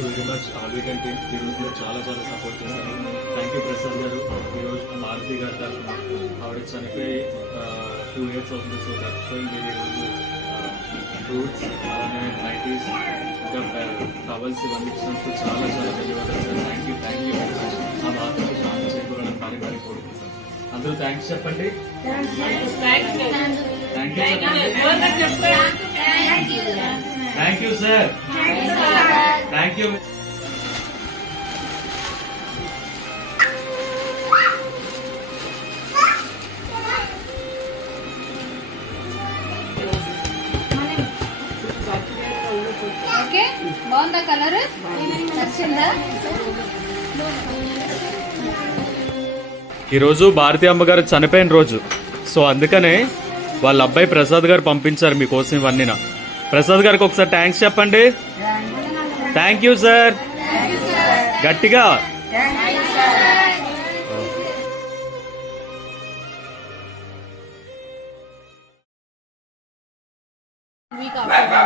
You very much all weekend team. ఈ రోజులో చాలా చాలా సపోర్ట్ చేశారు. థ్యాంక్ యూ ప్రసాద్ గారు. ఈరోజు మారుతి గారి తరఫున ఆవిడ చనిపోయి 2 years అవుతుంది. సో చచ్చిపోయి మీరు ఈరోజు ఫ్రూట్స్ అలానే నైటీస్ ఇంకా కావాల్సినవన్నీ ఇచ్చినందుకు చాలా చాలా ధన్యవాదాలు sir. Thank you very much. ఆ మాత్రం శాంతి చేకూరాలని భారీ కోరుకుంటాను. అందరూ థ్యాంక్స్ చెప్పండి. Thank you sir. Thank you. Okay, బాగుందా కలర్? నచ్చిందా? ఈరోజు భారతి అమ్మగారు చనిపోయిన రోజు. సో అందుకనే వాళ్ళ అబ్బాయి ప్రసాద్ గారు పంపించారు మీకోసం ఇవన్నీ. ప్రసాద్ గారికి ఒకసారి థ్యాంక్స్ చెప్పండి. Thank you sir. గట్టిగా.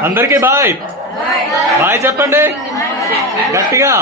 అందరికీ బాయ్ బాయ్ చెప్పండి గట్టిగా.